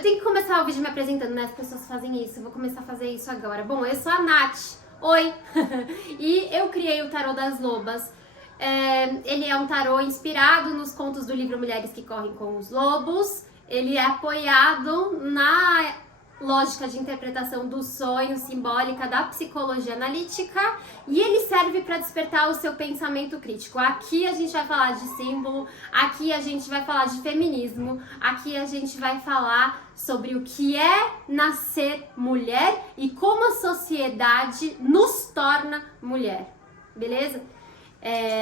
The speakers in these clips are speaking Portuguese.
Eu tenho que começar o vídeo me apresentando, né? As pessoas fazem isso, eu vou começar a fazer isso agora. Bom, eu sou a Nath. Oi! E eu criei o Tarô das Lobas. Ele é um tarô inspirado nos contos do livro Mulheres que Correm com os Lobos. Ele é apoiado na lógica de interpretação do sonho, simbólica da psicologia analítica, e ele serve para despertar o seu pensamento crítico. Aqui a gente vai falar de símbolo, aqui a gente vai falar de feminismo, aqui a gente vai falar sobre o que é nascer mulher e como a sociedade nos torna mulher, beleza?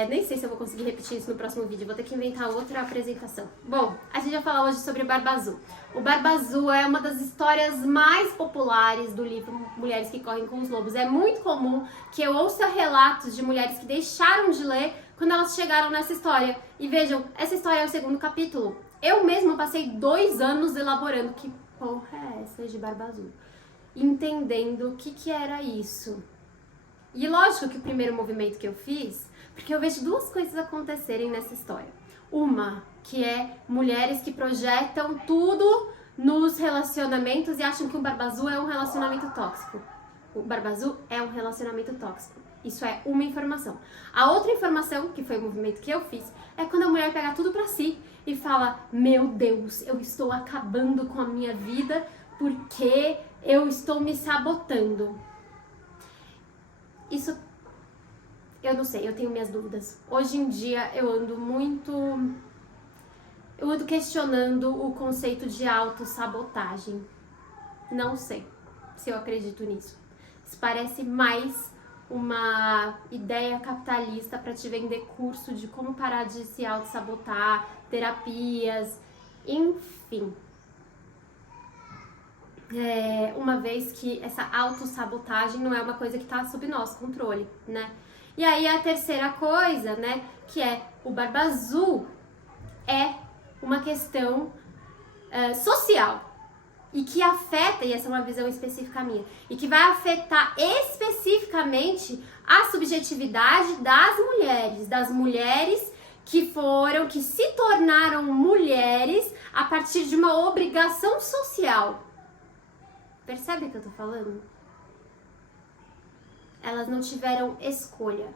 Nem sei se eu vou conseguir repetir isso no próximo vídeo, vou ter que inventar outra apresentação. Bom, a gente vai falar hoje sobre o Barba Azul. O Barba Azul é uma das histórias mais populares do livro Mulheres que Correm com os Lobos. É muito comum que eu ouça relatos de mulheres que deixaram de ler quando elas chegaram nessa história. E vejam, essa história é o segundo capítulo. Eu mesma passei 2 anos elaborando que porra é essa de Barba Azul, entendendo o que era isso. E lógico que o primeiro movimento que eu fiz, porque eu vejo 2 coisas acontecerem nessa história. Uma, que é mulheres que projetam tudo nos relacionamentos e acham que o Barba Azul é um relacionamento tóxico. O Barba Azul é um relacionamento tóxico. Isso é uma informação. A outra informação, que foi o movimento que eu fiz, é quando a mulher pega tudo pra si e fala: meu Deus, eu estou acabando com a minha vida porque eu estou me sabotando. Isso, eu não sei, eu tenho minhas dúvidas. Hoje em dia eu ando questionando o conceito de autossabotagem. Não sei se eu acredito nisso. Isso parece mais uma ideia capitalista para te vender curso de como parar de se autossabotar, terapias, enfim. Uma vez que essa autossabotagem não é uma coisa que está sob nosso controle, né? E aí a terceira coisa, né, que é o Barba Azul, é uma questão social e que afeta, e essa é uma visão específica minha, e que vai afetar especificamente a subjetividade das mulheres que se tornaram mulheres a partir de uma obrigação social. Percebe o que eu tô falando? Elas não tiveram escolha.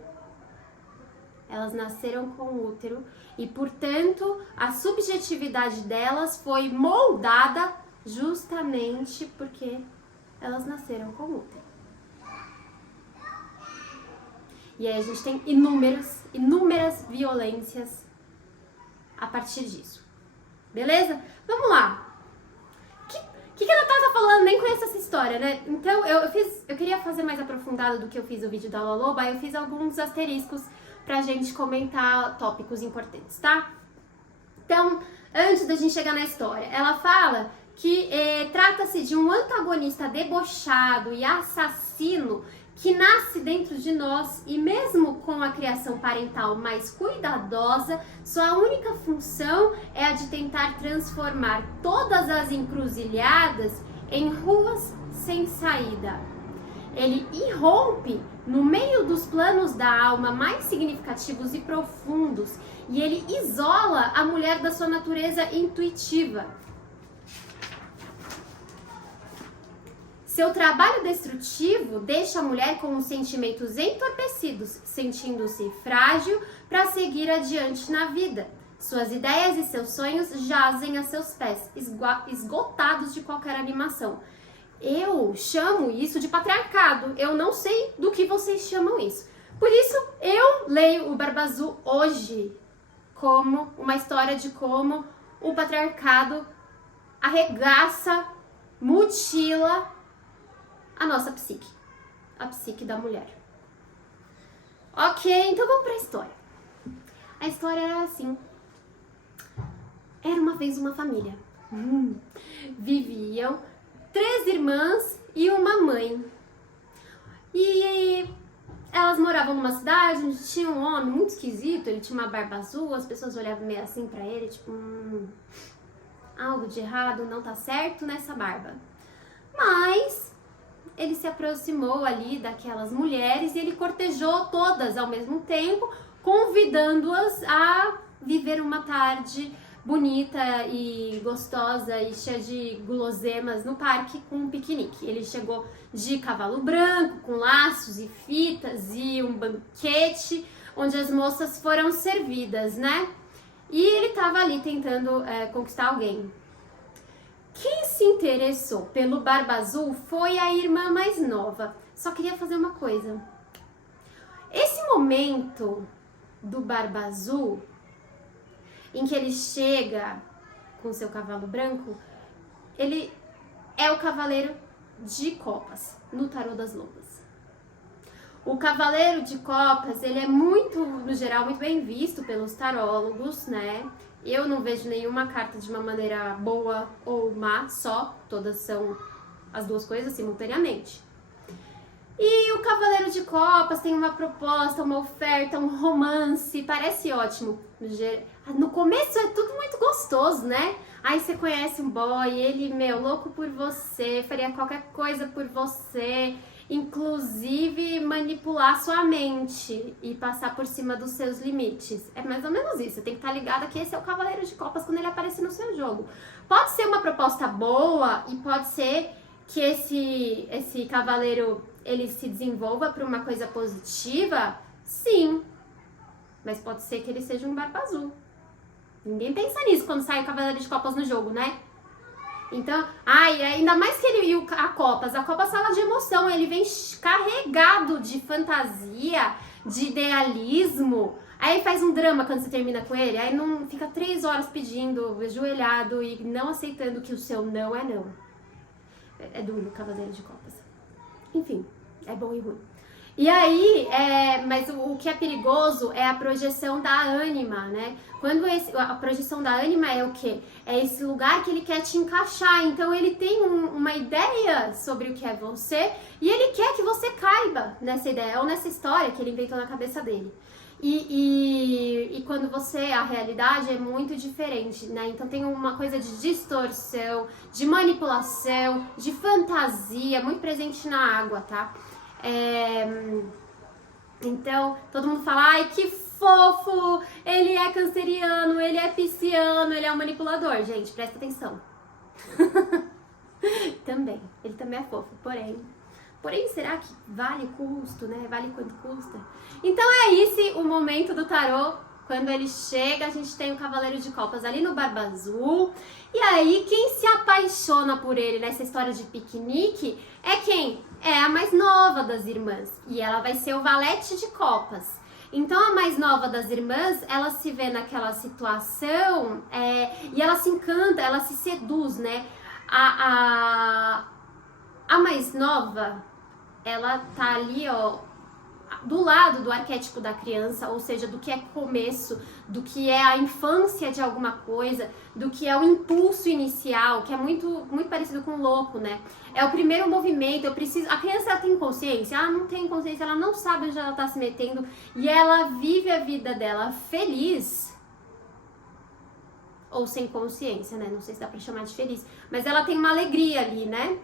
Elas nasceram com útero e, portanto, a subjetividade delas foi moldada justamente porque elas nasceram com útero. E aí a gente tem inúmeras violências a partir disso. Beleza? Vamos lá. O que a Natália tá falando? Nem conheço essa história, né? Então, eu queria fazer mais aprofundado do que eu fiz o vídeo da Loloba, eu fiz alguns asteriscos pra gente comentar tópicos importantes, tá? Então, antes da gente chegar na história, ela fala que trata-se de um antagonista debochado e assassino que nasce dentro de nós e mesmo com a criação parental mais cuidadosa, sua única função é a de tentar transformar todas as encruzilhadas em ruas sem saída. Ele irrompe no meio dos planos da alma mais significativos e profundos e ele isola a mulher da sua natureza intuitiva. Seu trabalho destrutivo deixa a mulher com os sentimentos entorpecidos, sentindo-se frágil para seguir adiante na vida. Suas ideias e seus sonhos jazem a seus pés, esgotados de qualquer animação. Eu chamo isso de patriarcado. Eu não sei do que vocês chamam isso. Por isso, eu leio o Barba Azul hoje como uma história de como o patriarcado arregaça, mutila a nossa psique, a psique da mulher. Ok, então vamos pra história. A história era assim. Era uma vez uma família. Viviam 3 irmãs e uma mãe. E elas moravam numa cidade onde tinha um homem muito esquisito, ele tinha uma barba azul, as pessoas olhavam meio assim pra ele, tipo, algo de errado não tá certo nessa barba. Mas ele se aproximou ali daquelas mulheres e ele cortejou todas ao mesmo tempo, convidando-as a viver uma tarde bonita e gostosa e cheia de guloseimas no parque com um piquenique. Ele chegou de cavalo branco, com laços e fitas e um banquete onde as moças foram servidas, né? E ele tava ali tentando conquistar alguém. Quem se interessou pelo Barba Azul foi a irmã mais nova. Só queria fazer uma coisa. Esse momento do Barba Azul, em que ele chega com seu cavalo branco, ele é o Cavaleiro de Copas, no Tarô das Lobas. O Cavaleiro de Copas, ele é muito, no geral, muito bem visto pelos tarólogos, né? Eu não vejo nenhuma carta de uma maneira boa ou má, só. Todas são as duas coisas simultaneamente. E o Cavaleiro de Copas tem uma proposta, uma oferta, um romance, parece ótimo. No começo é tudo muito gostoso, né? Aí você conhece um boy, ele, louco por você, faria qualquer coisa por você, inclusive manipular sua mente e passar por cima dos seus limites. É mais ou menos isso, você tem que estar ligado que esse é o Cavaleiro de Copas quando ele aparecer no seu jogo. Pode ser uma proposta boa e pode ser que esse cavaleiro ele se desenvolva para uma coisa positiva, sim. Mas pode ser que ele seja um Barba Azul. Ninguém pensa nisso quando sai o Cavaleiro de Copas no jogo, né? Então, ainda mais que ele e a Copas fala de emoção, ele vem carregado de fantasia, de idealismo. Aí faz um drama quando você termina com ele, aí não fica 3 horas pedindo, ajoelhado e não aceitando que o seu não é não. É duro o Cavaleiro de Copas. Enfim, é bom e ruim. E aí, mas o que é perigoso é a projeção da ânima, né? Quando a projeção da ânima é o quê? É esse lugar que ele quer te encaixar. Então ele tem uma ideia sobre o que é você e ele quer que você caiba nessa ideia ou nessa história que ele inventou na cabeça dele. E quando a realidade é muito diferente, né? Então tem uma coisa de distorção, de manipulação, de fantasia, muito presente na água, tá? Então, todo mundo fala, ai, que fofo, ele é canceriano, ele é pisciano, ele é um manipulador. Gente, presta atenção. Ele também é fofo, Porém, será que vale custo, né? Vale quanto custa? Então é esse o momento do tarô. Quando ele chega, a gente tem o Cavaleiro de Copas ali no Barba Azul. E aí, quem se apaixona por ele nessa história de piquenique é quem? É a mais nova das irmãs. E ela vai ser o Valete de Copas. Então, a mais nova das irmãs, ela se vê naquela situação e ela se encanta, ela se seduz, né? A mais nova, ela tá ali, ó, do lado do arquétipo da criança, ou seja, do que é começo, do que é a infância de alguma coisa, do que é o impulso inicial, que é muito, muito parecido com o louco, né? É o primeiro movimento, a criança ela tem consciência? Ela não tem consciência, ela não sabe onde ela tá se metendo e ela vive a vida dela feliz ou sem consciência, né? Não sei se dá pra chamar de feliz, mas ela tem uma alegria ali, né?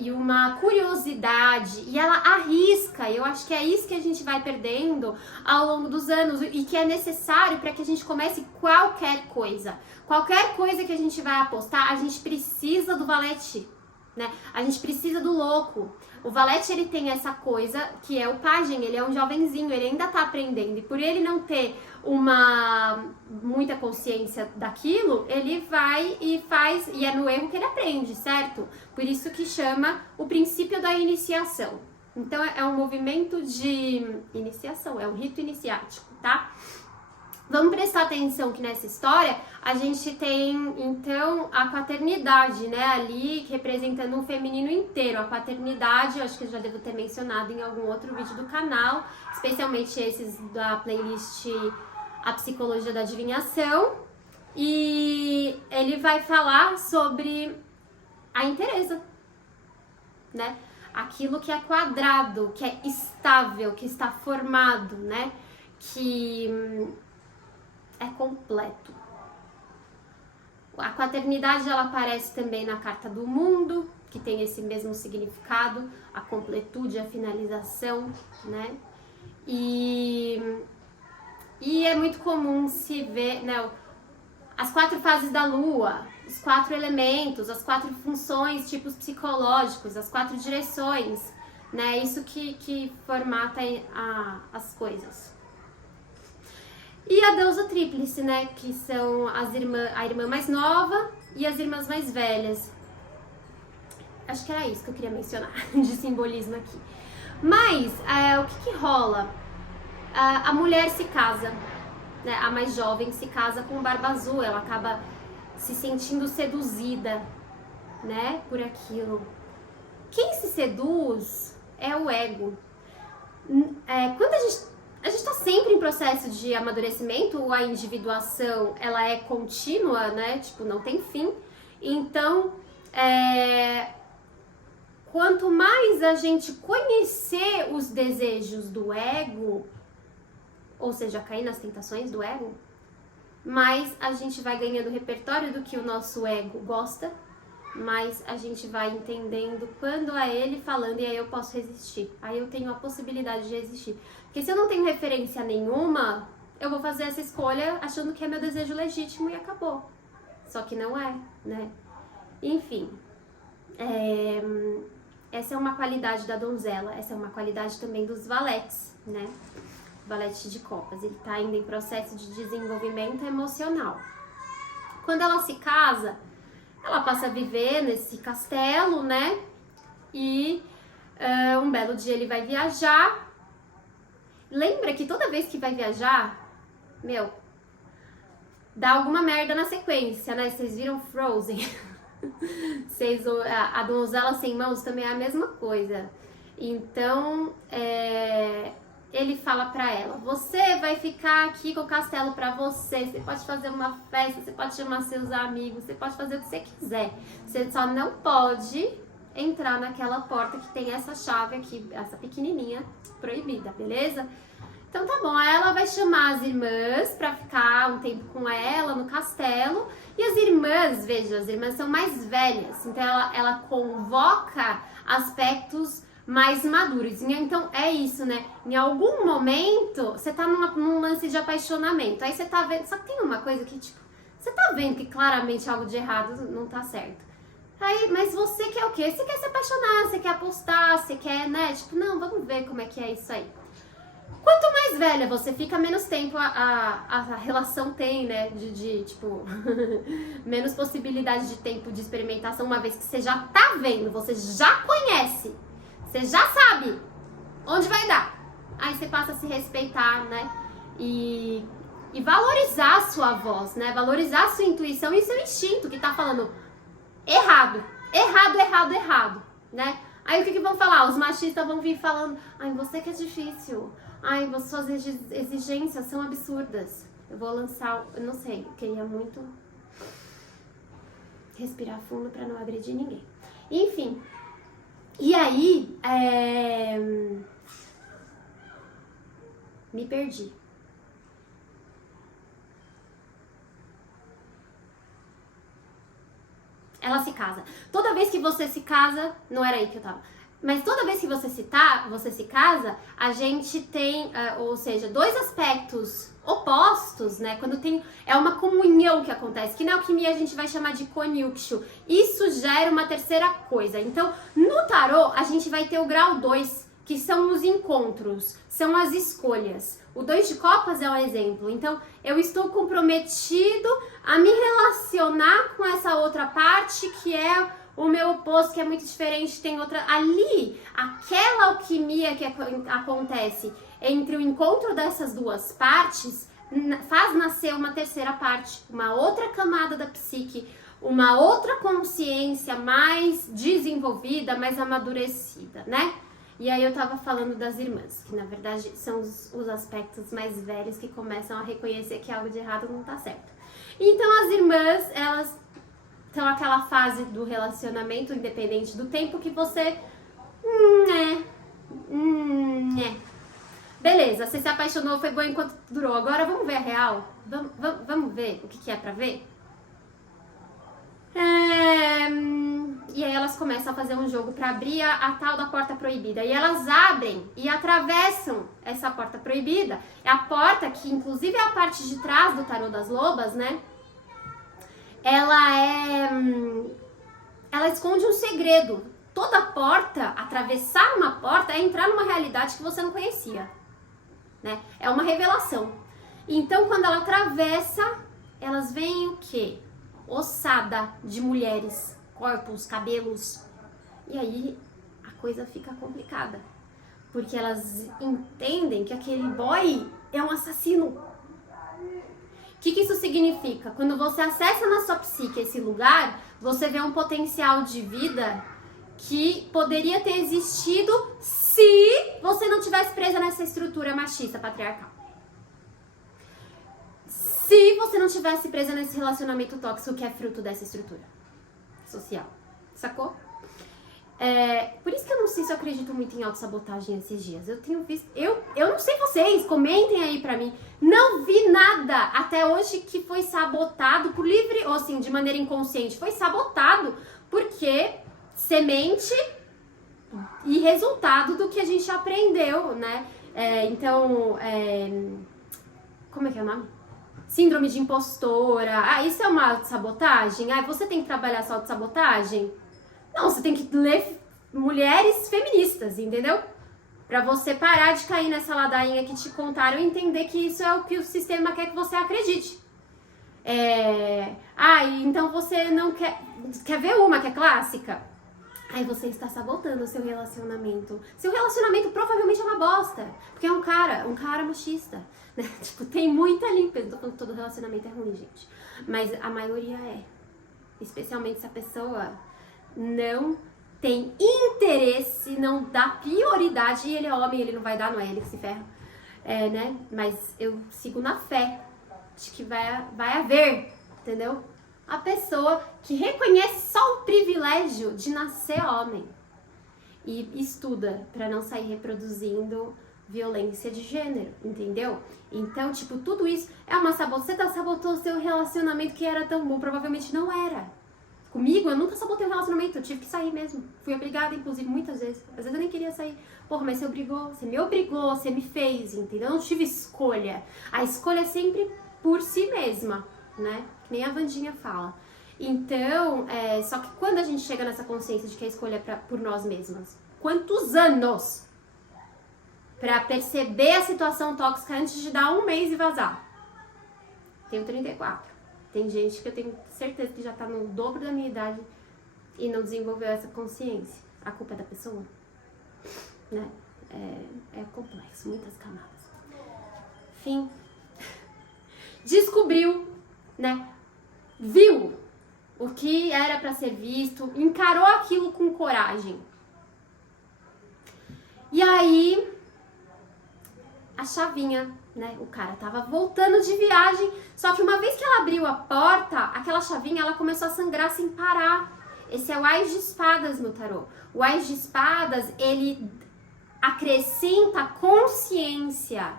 E uma curiosidade, e ela arrisca, eu acho que é isso que a gente vai perdendo ao longo dos anos e que é necessário para que a gente comece qualquer coisa que a gente vai apostar, a gente precisa do valete, né? A gente precisa do louco. O valete, ele tem essa coisa que é o pajem, ele é um jovenzinho, ele ainda tá aprendendo, e por ele não ter muita consciência daquilo, ele vai e faz, e é no erro que ele aprende, certo? Por isso que chama o princípio da iniciação. Então é um movimento de iniciação, é um rito iniciático, tá? Vamos prestar atenção que nessa história a gente tem, então, a quaternidade, né, ali representando um feminino inteiro. A quaternidade, eu acho que eu já devo ter mencionado em algum outro vídeo do canal, especialmente esses da playlist A Psicologia da Adivinhação. E ele vai falar sobre a inteireza, né? Aquilo que é quadrado, que é estável, que está formado, né? Que é completo. A quaternidade, ela aparece também na carta do mundo, que tem esse mesmo significado, a completude, a finalização, né? E é muito comum se ver, né, as 4 fases da lua, os 4 elementos, as 4 funções, tipos psicológicos, as 4 direções, né? Isso que formata as coisas. E a deusa tríplice, né? Que são a irmã mais nova e as irmãs mais velhas. Acho que era isso que eu queria mencionar de simbolismo aqui. Mas o que rola? A mulher se casa, né? A mais jovem se casa com o Barba Azul, ela acaba se sentindo seduzida, né? Por aquilo. Quem se seduz é o ego. Quando a gente tá sempre em processo de amadurecimento, a individuação, ela é contínua, né? Tipo, não tem fim. Então, quanto mais a gente conhecer os desejos do ego, ou seja, cair nas tentações do ego, mais a gente vai ganhando repertório do que o nosso ego gosta, mais a gente vai entendendo quando é ele falando e aí eu posso resistir. Aí eu tenho a possibilidade de resistir. Porque se eu não tenho referência nenhuma, eu vou fazer essa escolha achando que é meu desejo legítimo e acabou. Só que não é, né? Enfim, essa é uma qualidade da donzela, essa é uma qualidade também dos valetes, né? Valete de copas, ele tá ainda em processo de desenvolvimento emocional. Quando ela se casa, ela passa a viver nesse castelo, né? E um belo dia ele vai viajar. Lembra que toda vez que vai viajar, dá alguma merda na sequência, né? Vocês viram Frozen? A donzela sem mãos também é a mesma coisa. Então, ele fala pra ela, você vai ficar aqui com o castelo pra você pode fazer uma festa, você pode chamar seus amigos, você pode fazer o que você quiser. Você só não pode entrar naquela porta que tem essa chave aqui, essa pequenininha, proibida, beleza? Então tá bom, aí ela vai chamar as irmãs pra ficar um tempo com ela no castelo. E as irmãs, veja, as irmãs são mais velhas, então ela convoca aspectos mais maduros. Então é isso, né? Em algum momento você tá num lance de apaixonamento, aí você tá vendo, só que tem uma coisa que tipo, você tá vendo que claramente algo de errado não tá certo. Aí, mas você quer o quê? Você quer se apaixonar, você quer apostar, você quer, né? Tipo, não, vamos ver como é que é isso aí. Quanto mais velha você fica, menos tempo a relação tem, né? Tipo, menos possibilidade de tempo de experimentação, uma vez que você já tá vendo, você já conhece, você já sabe onde vai dar. Aí você passa a se respeitar, né? E valorizar a sua voz, né? Valorizar a sua intuição e seu instinto que tá falando errado, né? Aí o que vão falar? Os machistas vão vir falando, ai, você que é difícil, ai, suas exigências são absurdas. Eu vou lançar, eu não sei, eu queria muito respirar fundo pra não agredir ninguém. Enfim, e aí, me perdi. Ela se casa. Toda vez que você se casa, não era aí que eu tava, mas toda vez que você se casa, a gente tem, ou seja, dois aspectos opostos, né? Quando é uma comunhão que acontece, que na alquimia a gente vai chamar de conjunction. Isso gera uma terceira coisa. Então, no tarô, a gente vai ter o grau 2, que são os encontros, são as escolhas. O 2 de copas é um exemplo. Então, eu estou comprometido a me relacionar com essa outra parte que é o meu oposto, que é muito diferente, tem outra. Ali, aquela alquimia que acontece entre o encontro dessas duas partes faz nascer uma terceira parte, uma outra camada da psique, uma outra consciência mais desenvolvida, mais amadurecida, né? E aí eu tava falando das irmãs, que na verdade são os aspectos mais velhos que começam a reconhecer que algo de errado não tá certo. Então as irmãs, elas estão aquela fase do relacionamento, independente do tempo que você... Beleza, você se apaixonou, foi bom enquanto durou. Agora vamos ver a real? Vamos ver o que é pra ver? E aí elas começam a fazer um jogo pra abrir a tal da porta proibida. E elas abrem e atravessam essa porta proibida. É a porta que inclusive é a parte de trás do tarô das lobas, né? ela esconde um segredo. Toda porta, atravessar uma porta é entrar numa realidade que você não conhecia, né? É uma revelação. Então, quando ela atravessa, elas veem o quê? Ossada de mulheres, corpos, cabelos. E aí a coisa fica complicada, porque elas entendem que aquele boy é um assassino. O que isso significa? Quando você acessa na sua psique esse lugar, você vê um potencial de vida que poderia ter existido se você não tivesse presa nessa estrutura machista, patriarcal. Se você não tivesse presa nesse relacionamento tóxico que é fruto dessa estrutura social. Sacou? Por isso que eu não sei se eu acredito muito em autossabotagem esses dias. Eu tenho visto... Eu não sei vocês, comentem aí pra mim. Não vi nada até hoje que foi sabotado por livre... Ou assim, de maneira inconsciente. Foi sabotado porque semente e resultado do que a gente aprendeu, né? Como é que é o nome? Síndrome de impostora. Isso é uma autossabotagem? Você tem que trabalhar essa autossabotagem? Não, você tem que ler mulheres feministas, entendeu? Pra você parar de cair nessa ladainha que te contaram e entender que isso é o que o sistema quer que você acredite. Então você não quer... Quer ver uma que é clássica? Aí você está sabotando o seu relacionamento. Seu relacionamento provavelmente é uma bosta. Porque é um cara machista. Né? Tipo, tem muita limpeza. Não tô falando que todo relacionamento é ruim, gente. Mas a maioria é. Especialmente se a pessoa não tem interesse, não dá prioridade. E ele é homem, ele não vai dar, não é ele que se ferra. Né? Mas eu sigo na fé de que vai haver, entendeu? A pessoa que reconhece só o privilégio de nascer homem e estuda para não sair reproduzindo violência de gênero, entendeu? Então, tipo, tudo isso é uma sabotação. Você sabotou o seu relacionamento que era tão bom, provavelmente não era. Comigo, eu nunca sabotei um relacionamento, eu tive que sair mesmo. Fui obrigada, inclusive, muitas vezes. Às vezes eu nem queria sair. Porra, mas você me obrigou, você me fez, entendeu? Eu não tive escolha. A escolha é sempre por si mesma, né? Que nem a Vandinha fala. Então, só que quando a gente chega nessa consciência de que a escolha é por nós mesmas, quantos anos pra perceber a situação tóxica antes de dar um mês e vazar? Tenho 34. Tem gente que eu tenho certeza que já tá no dobro da minha idade e não desenvolveu essa consciência. A culpa é da pessoa? Né? É complexo, muitas camadas. Enfim. Descobriu, né? Viu o que era pra ser visto, encarou aquilo com coragem. E aí, a chavinha, né? O cara tava voltando de viagem, só que uma vez que ela abriu a porta, aquela chavinha, ela começou a sangrar sem parar. Esse é o Ás de Espadas no tarô. O Ás de Espadas, ele acrescenta consciência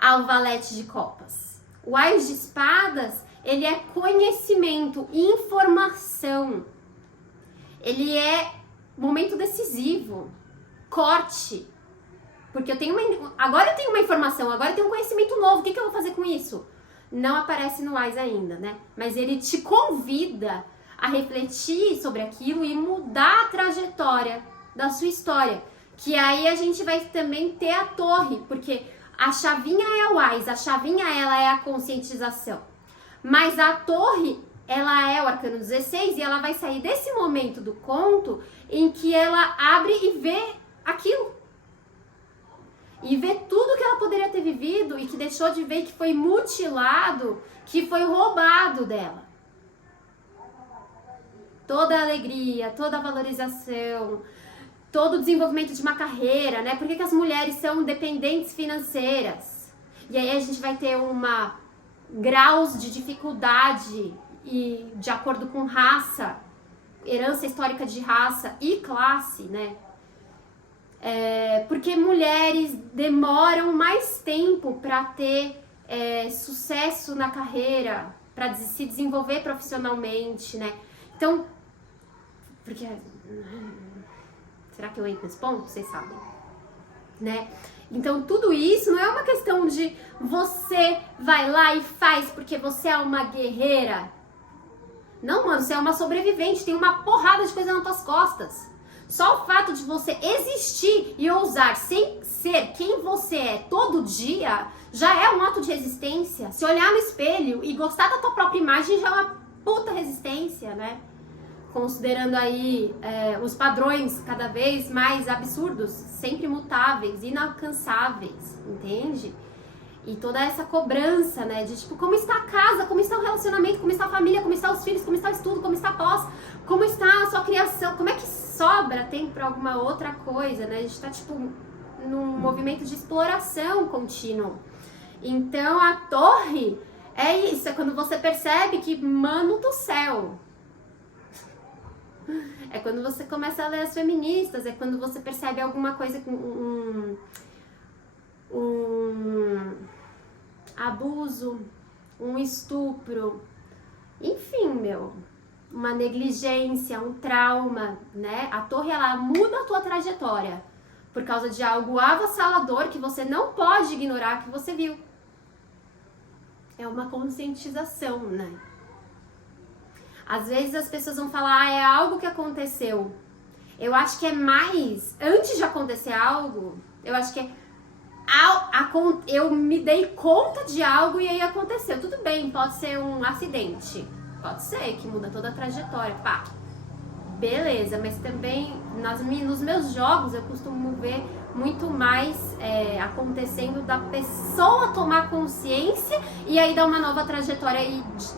ao Valete de Copas. O Ás de Espadas, ele é conhecimento, informação. Ele é momento decisivo, corte. Porque agora eu tenho uma informação, agora eu tenho um conhecimento novo, o que eu vou fazer com isso? Não aparece no Ás ainda, né? Mas ele te convida a refletir sobre aquilo e mudar a trajetória da sua história. Que aí a gente vai também ter a torre, porque a chavinha é o Ás, a chavinha ela é a conscientização. Mas a torre, ela é o arcano 16 e ela vai sair desse momento do conto em que ela abre e vê aquilo. E vê tudo que ela poderia ter vivido e que deixou de ver, que foi mutilado, que foi roubado dela. Toda a alegria, toda a valorização, todo o desenvolvimento de uma carreira, né? Por que as mulheres são dependentes financeiras? E aí a gente vai ter graus de dificuldade e de acordo com raça, herança histórica de raça e classe, né? Porque mulheres demoram mais tempo para ter sucesso na carreira, para se desenvolver profissionalmente, né? Então, porque... Será que eu entro nesse ponto? Vocês sabem, né? Então, tudo isso não é uma questão de você vai lá e faz porque você é uma guerreira. Não, mano, você é uma sobrevivente, tem uma porrada de coisa nas tuas costas. Só o fato de você existir e ousar sem ser quem você é todo dia, já é um ato de resistência. Se olhar no espelho e gostar da tua própria imagem já é uma puta resistência, né? Considerando aí os padrões cada vez mais absurdos, sempre mutáveis, inalcançáveis, entende? E toda essa cobrança, né, de tipo, como está a casa, como está o relacionamento, como está a família, como estão os filhos, como está o estudo, como está a pós, como está a sua criação, como é que sobra tempo para alguma outra coisa, né? A gente tá, tipo, num movimento de exploração contínuo. Então, a torre é isso, é quando você percebe que, mano do céu, é quando você começa a ler as feministas, é quando você percebe alguma coisa com um abuso, um estupro, enfim, uma negligência, um trauma, né? A torre, ela muda a tua trajetória por causa de algo avassalador que você não pode ignorar que você viu. É uma conscientização, né? Às vezes as pessoas vão falar, é algo que aconteceu. Eu acho que é mais, antes de acontecer algo, eu acho que eu me dei conta de algo e aí aconteceu. Tudo bem, pode ser um acidente. Pode ser que muda toda a trajetória. Pá, beleza, mas também nos meus jogos eu costumo ver muito mais acontecendo da pessoa tomar consciência e aí dar uma nova trajetória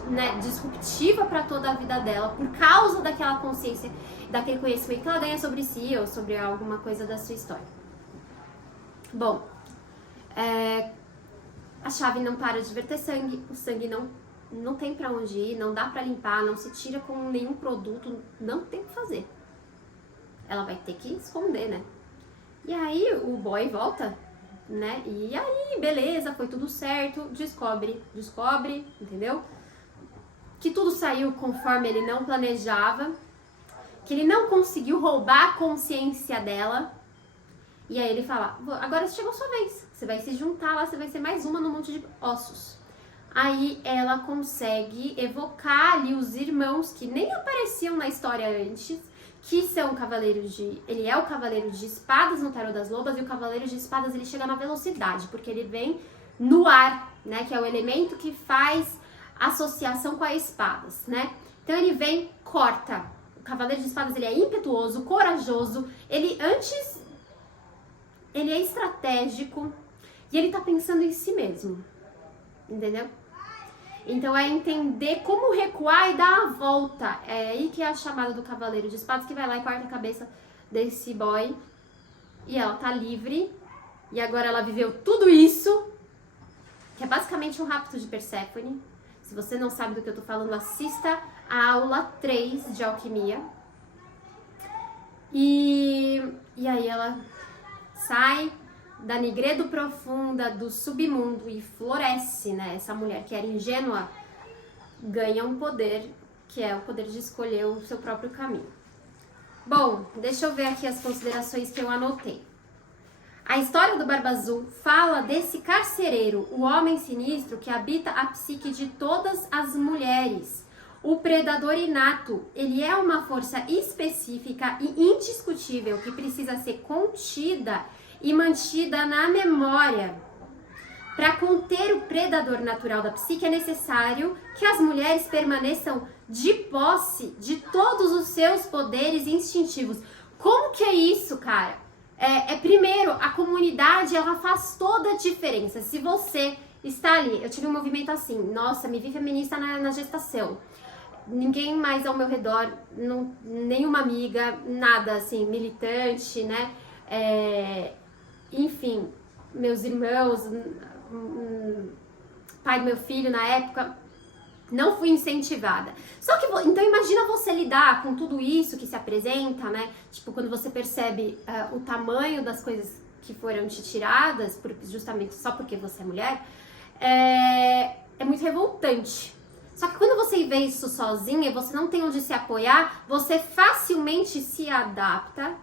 né, disruptiva para toda a vida dela por causa daquela consciência, daquele conhecimento que ela ganha sobre si ou sobre alguma coisa da sua história. Bom, a chave não para de verter sangue, o sangue não tem pra onde ir, não dá pra limpar, não se tira com nenhum produto, não tem o que fazer. Ela vai ter que esconder, né? E aí o boy volta, né? E aí, beleza, foi tudo certo, descobre, entendeu? Que tudo saiu conforme ele não planejava, que ele não conseguiu roubar a consciência dela. E aí ele fala, agora chegou a sua vez, você vai se juntar lá, você vai ser mais uma no monte de ossos. Aí ela consegue evocar ali os irmãos que nem apareciam na história antes, que são cavaleiros ele é o cavaleiro de espadas no Tarô das Lobas, e o cavaleiro de espadas ele chega na velocidade, porque ele vem no ar, né, que é o elemento que faz associação com as espadas, né? Então ele vem, corta. O cavaleiro de espadas ele é impetuoso, corajoso, ele é estratégico e ele tá pensando em si mesmo, entendeu? Então é entender como recuar e dar a volta. É aí que é a chamada do cavaleiro de espadas, que vai lá e corta a cabeça desse boy. E ela tá livre. E agora ela viveu tudo isso, que é basicamente um rapto de Perséfone. Se você não sabe do que eu tô falando, assista a aula 3 de alquimia. E aí ela sai da nigredo profunda, do submundo e floresce, né? Essa mulher que era ingênua ganha um poder, que é o poder de escolher o seu próprio caminho. Bom, deixa eu ver aqui as considerações que eu anotei. A história do Barba Azul fala desse carcereiro, o homem sinistro que habita a psique de todas as mulheres. O predador inato, ele é uma força específica e indiscutível que precisa ser contida e mantida na memória. Para conter o predador natural da psique, é necessário que as mulheres permaneçam de posse de todos os seus poderes instintivos. Como que é isso, cara? Primeiro, a comunidade, ela faz toda a diferença. Se você está ali, eu tive um movimento assim, nossa, me vi feminista na gestação. Ninguém mais ao meu redor, nenhuma amiga, nada assim, militante, né? Enfim, meus irmãos, pai do meu filho na época, não fui incentivada. Só que, então imagina você lidar com tudo isso que se apresenta, né? Tipo, quando você percebe o tamanho das coisas que foram te tiradas, justamente só porque você é mulher, é muito revoltante. Só que quando você vê isso sozinha e você não tem onde se apoiar, você facilmente se adapta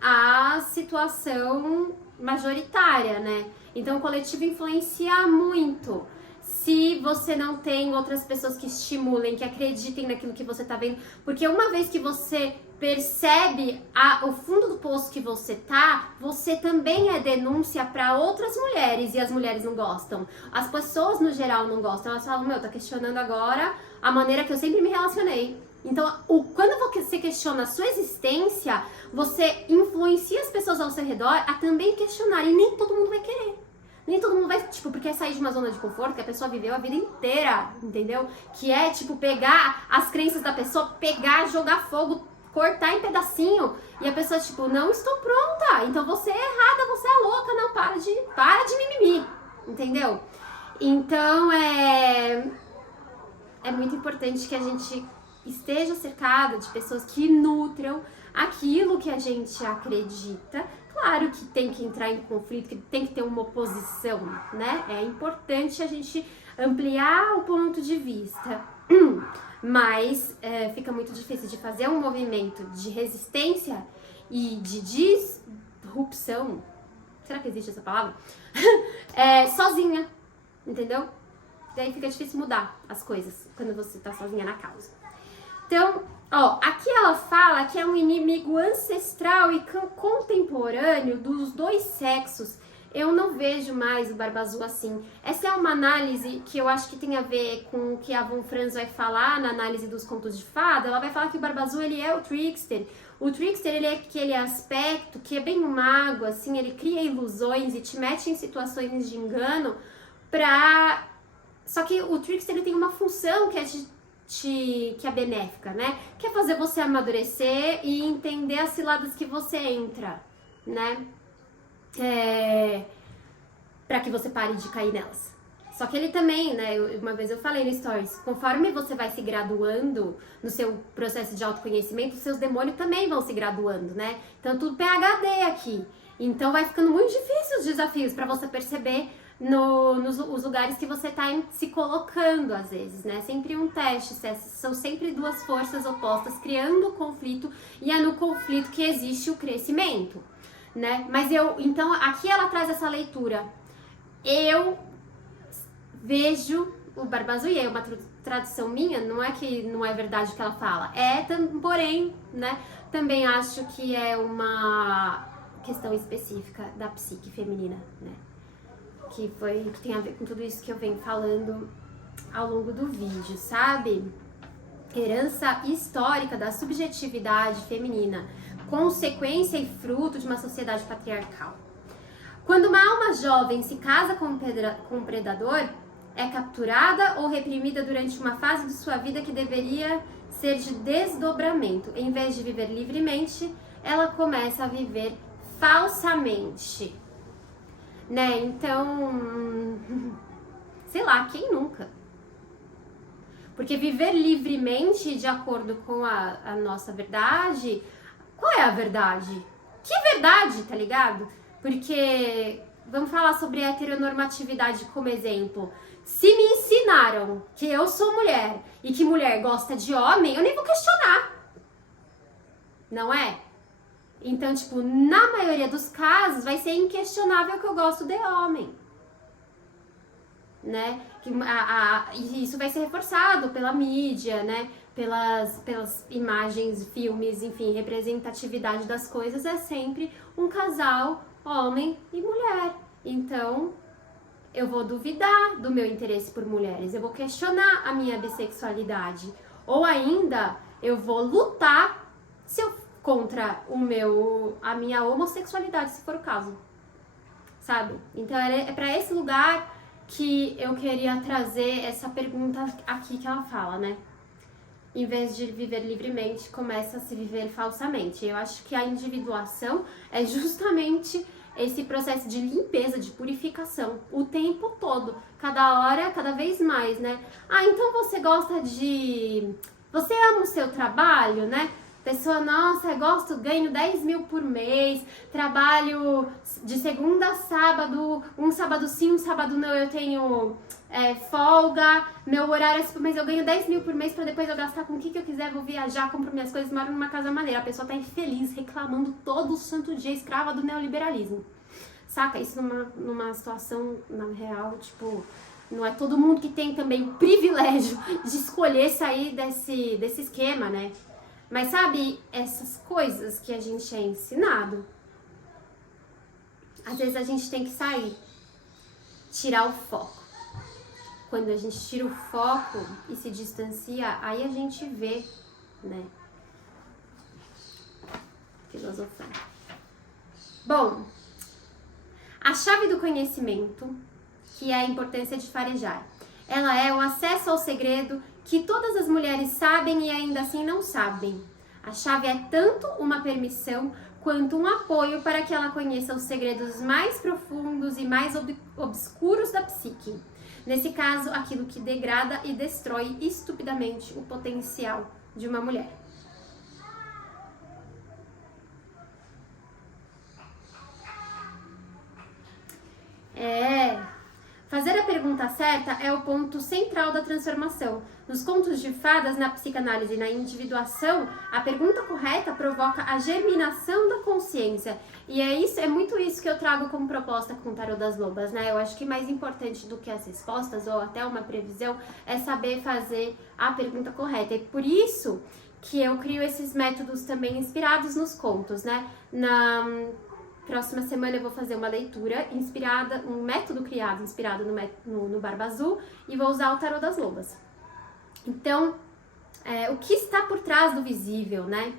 à situação majoritária, né? Então o coletivo influencia muito. se você não tem outras pessoas que estimulem, que acreditem naquilo que você tá vendo. Porque uma vez que você percebe o fundo do poço que você tá, você também é denúncia para outras mulheres e as mulheres não gostam. As pessoas no geral não gostam. Elas falam, meu, tá questionando agora a maneira que eu sempre me relacionei. Então, quando você questiona a sua existência, você influencia as pessoas ao seu redor a também questionar. E nem todo mundo vai querer. Nem todo mundo vai, tipo, porque é sair de uma zona de conforto que a pessoa viveu a vida inteira, entendeu? Que é, tipo, pegar as crenças da pessoa, pegar, jogar fogo, cortar em pedacinho. E a pessoa, tipo, não estou pronta. Então você é errada, você é louca. Não, para de mimimi. Entendeu? Então, é muito importante que a gente esteja cercado de pessoas que nutram aquilo que a gente acredita. Claro que tem que entrar em conflito, que tem que ter uma oposição, né? É importante a gente ampliar o ponto de vista, mas fica muito difícil de fazer um movimento de resistência e de disrupção, será que existe essa palavra? Sozinha, entendeu? Daí fica difícil mudar as coisas quando você tá sozinha na causa. Então, ó, aqui ela fala que é um inimigo ancestral e contemporâneo dos dois sexos. Eu não vejo mais o Barba Azul assim. Essa é uma análise que eu acho que tem a ver com o que a Von Franz vai falar na análise dos contos de fada. Ela vai falar que o Barba Azul, ele é o trickster. O trickster, ele é aquele aspecto que é bem um mago, assim, ele cria ilusões e te mete em situações de engano pra... Só que o trickster, ele tem uma função que é que é benéfica, né? Que é fazer você amadurecer e entender as ciladas que você entra, né? Pra que você pare de cair nelas. Só que ele também, né? Uma vez eu falei no Stories, conforme você vai se graduando no seu processo de autoconhecimento, os seus demônios também vão se graduando, né? Então tudo PhD aqui. Então vai ficando muito difícil os desafios pra você perceber nos lugares que você tá se colocando, às vezes, né? Sempre um teste, são sempre duas forças opostas criando conflito, e é no conflito que existe o crescimento, né? Mas então, aqui ela traz essa leitura. Eu vejo o Barba Azul, e é uma tradução minha, não é que não é verdade o que ela fala, porém, né? Também acho que é uma questão específica da psique feminina, né? Que tem a ver com tudo isso que eu venho falando ao longo do vídeo, sabe? Herança histórica da subjetividade feminina, consequência e fruto de uma sociedade patriarcal. Quando uma alma jovem se casa com um predador, é capturada ou reprimida durante uma fase de sua vida que deveria ser de desdobramento. Em vez de viver livremente, ela começa a viver falsamente. Né? Então, sei lá, quem nunca? Porque viver livremente de acordo com a nossa verdade, qual é a verdade? Que verdade, tá ligado? Porque, vamos falar sobre a heteronormatividade como exemplo. Se me ensinaram que eu sou mulher e que mulher gosta de homem, eu nem vou questionar. Não é? Então, tipo, na maioria dos casos, vai ser inquestionável que eu gosto de homem, né? E isso vai ser reforçado pela mídia, né? Pelas imagens, filmes, enfim, representatividade das coisas é sempre um casal, homem e mulher. Então, eu vou duvidar do meu interesse por mulheres, eu vou questionar a minha bissexualidade. Ou ainda, eu vou lutar contra a minha homossexualidade, se for o caso, sabe? Então é pra esse lugar que eu queria trazer essa pergunta aqui que ela fala, né? Em vez de viver livremente, começa a se viver falsamente. Eu acho que a individuação é justamente esse processo de limpeza, de purificação, o tempo todo, cada hora, cada vez mais, né? Então você ama o seu trabalho, né? Pessoa, nossa, ganho 10 mil por mês, trabalho de segunda a sábado, um sábado sim, um sábado não, eu tenho folga, meu horário é super, mas eu ganho 10 mil por mês pra depois eu gastar com o que eu quiser, vou viajar, compro minhas coisas, moro numa casa maneira. A pessoa tá infeliz, reclamando todo o santo dia, escrava do neoliberalismo. Saca? Isso numa situação, na real, tipo, Não é todo mundo que tem também o privilégio de escolher sair desse esquema, né? Mas sabe, essas coisas que a gente é ensinado, às vezes a gente tem que sair, tirar o foco. Quando a gente tira o foco e se distancia, aí a gente vê, né? Filosofando. Bom, a chave do conhecimento, que é a importância de farejar. Ela é o acesso ao segredo que todas as mulheres sabem e ainda assim não sabem. A chave é tanto uma permissão quanto um apoio para que ela conheça os segredos mais profundos e mais obscuros da psique. Nesse caso, aquilo que degrada e destrói estupidamente o potencial de uma mulher. Fazer a pergunta certa é o ponto central da transformação. Nos contos de fadas, na psicanálise e na individuação, a pergunta correta provoca a germinação da consciência. E é muito isso que eu trago como proposta com o Tarô das Lobas, né? Eu acho que mais importante do que as respostas ou até uma previsão é saber fazer a pergunta correta. E por isso que eu crio esses métodos também inspirados nos contos, né? Na próxima semana eu vou fazer uma leitura inspirada, um método criado inspirado no Barba Azul, e vou usar o Tarô das Lobas. Então, o que está por trás do visível, né?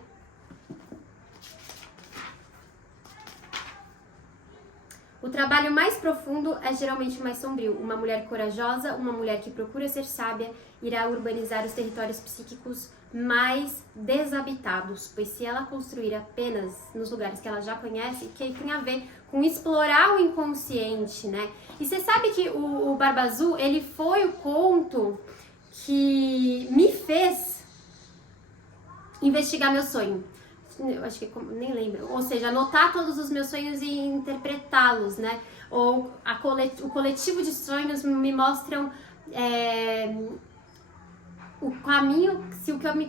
O trabalho mais profundo é geralmente mais sombrio. Uma mulher corajosa, uma mulher que procura ser sábia, irá urbanizar os territórios psíquicos mais desabitados, pois se ela construir apenas nos lugares que ela já conhece, que tem a ver com explorar o inconsciente, né? E você sabe que o Barba Azul, ele foi o conto que me fez investigar meu sonho. Eu acho que nem lembro, ou seja, anotar todos os meus sonhos e interpretá-los, né? Ou o coletivo de sonhos me mostram o caminho,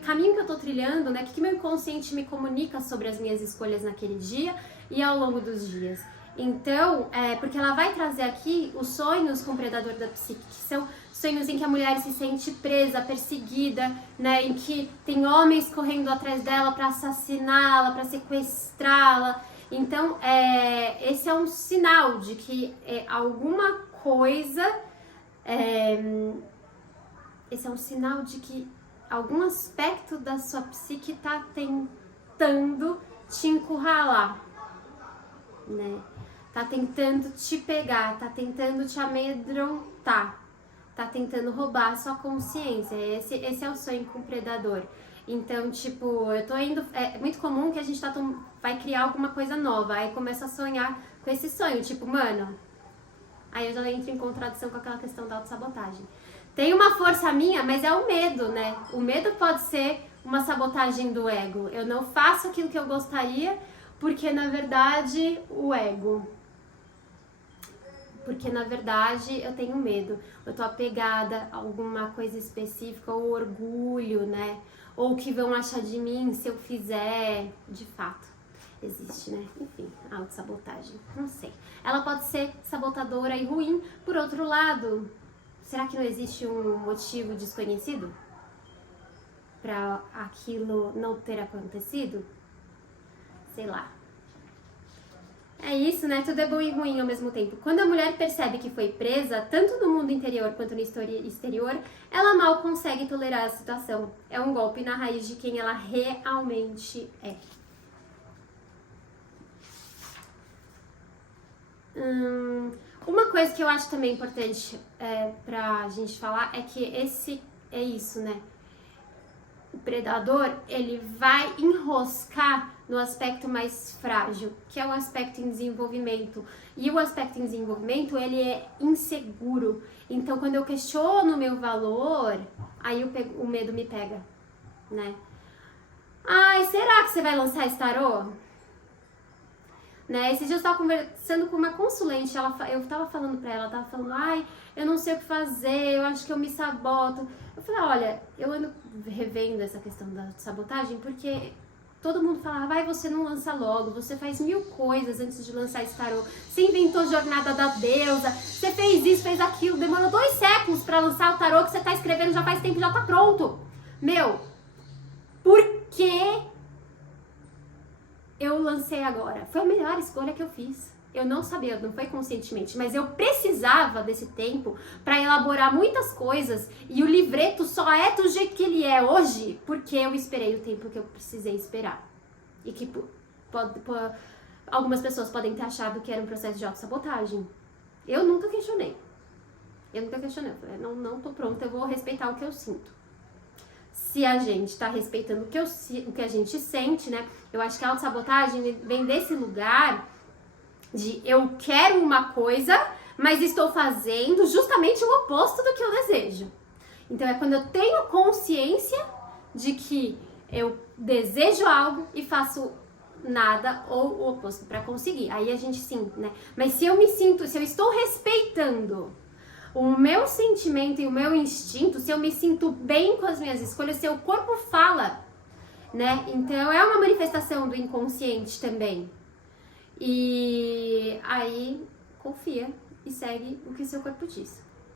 caminho que eu tô trilhando, né? O que meu inconsciente me comunica sobre as minhas escolhas naquele dia e ao longo dos dias. Então, porque ela vai trazer aqui os sonhos com o predador da psique, que são sonhos em que a mulher se sente presa, perseguida, né, em que tem homens correndo atrás dela para assassiná-la, para sequestrá-la. Então, esse é um sinal de que alguma coisa, esse é um sinal de que algum aspecto da sua psique está tentando te encurralar, né? Tá tentando te pegar, tá tentando te amedrontar, tá tentando roubar a sua consciência. Esse é o sonho com o predador. Então, tipo, eu tô indo... É muito comum que a gente vai criar alguma coisa nova, aí começa a sonhar com esse sonho, tipo, mano... Aí eu já entro em contradição com aquela questão da autossabotagem. Tem uma força minha, mas é o medo, né? O medo pode ser uma sabotagem do ego. Eu não faço aquilo que eu gostaria porque, na verdade, o ego... Porque, na verdade, eu tenho medo. Eu tô apegada a alguma coisa específica, ou orgulho, né? Ou o que vão achar de mim se eu fizer. De fato, existe, né? Enfim, autossabotagem. Não sei. Ela pode ser sabotadora e ruim. Por outro lado, será que não existe um motivo desconhecido para aquilo não ter acontecido? Sei lá. É isso, né? Tudo é bom e ruim ao mesmo tempo. Quando a mulher percebe que foi presa, tanto no mundo interior quanto no exterior, ela mal consegue tolerar a situação. É um golpe na raiz de quem ela realmente é. Uma coisa que eu acho também importante pra gente falar é que é isso, né? O predador, ele vai enroscar no aspecto mais frágil, que é o aspecto em desenvolvimento. E o aspecto em desenvolvimento, ele é inseguro. Então, quando eu questiono o meu valor, aí o medo me pega, né? Ai, será que você vai lançar esse tarô? Né? Esses dias eu estava conversando com uma consulente, eu estava falando pra ela, tava falando, ai, eu não sei o que fazer, eu acho que eu me saboto. Eu falei, olha, eu ando revendo essa questão da sabotagem porque Todo mundo falava, vai, você não lança logo, você faz 1000 coisas antes de lançar esse tarô. Você inventou Jornada da Deusa, você fez isso, fez aquilo, demorou 2 séculos pra lançar o tarô que você tá escrevendo já faz tempo, já tá pronto. Meu, por que eu lancei agora? Foi a melhor escolha que eu fiz. Eu não sabia, não foi conscientemente, mas eu precisava desse tempo para elaborar muitas coisas e o livreto só é do jeito que ele é hoje porque eu esperei o tempo que eu precisei esperar. E que algumas pessoas podem ter achado que era um processo de autossabotagem. Eu nunca questionei. Eu falei, não tô pronta, eu vou respeitar o que eu sinto. Se a gente tá respeitando o que a gente sente, né? Eu acho que a autossabotagem vem desse lugar de eu quero uma coisa, mas estou fazendo justamente o oposto do que eu desejo. Então é quando eu tenho consciência de que eu desejo algo e faço nada ou o oposto para conseguir. Aí a gente sim, né? Mas se eu estou respeitando o meu sentimento e o meu instinto, se eu me sinto bem com as minhas escolhas, se o corpo fala, né? Então é uma manifestação do inconsciente também. E aí confia e segue o que seu corpo diz.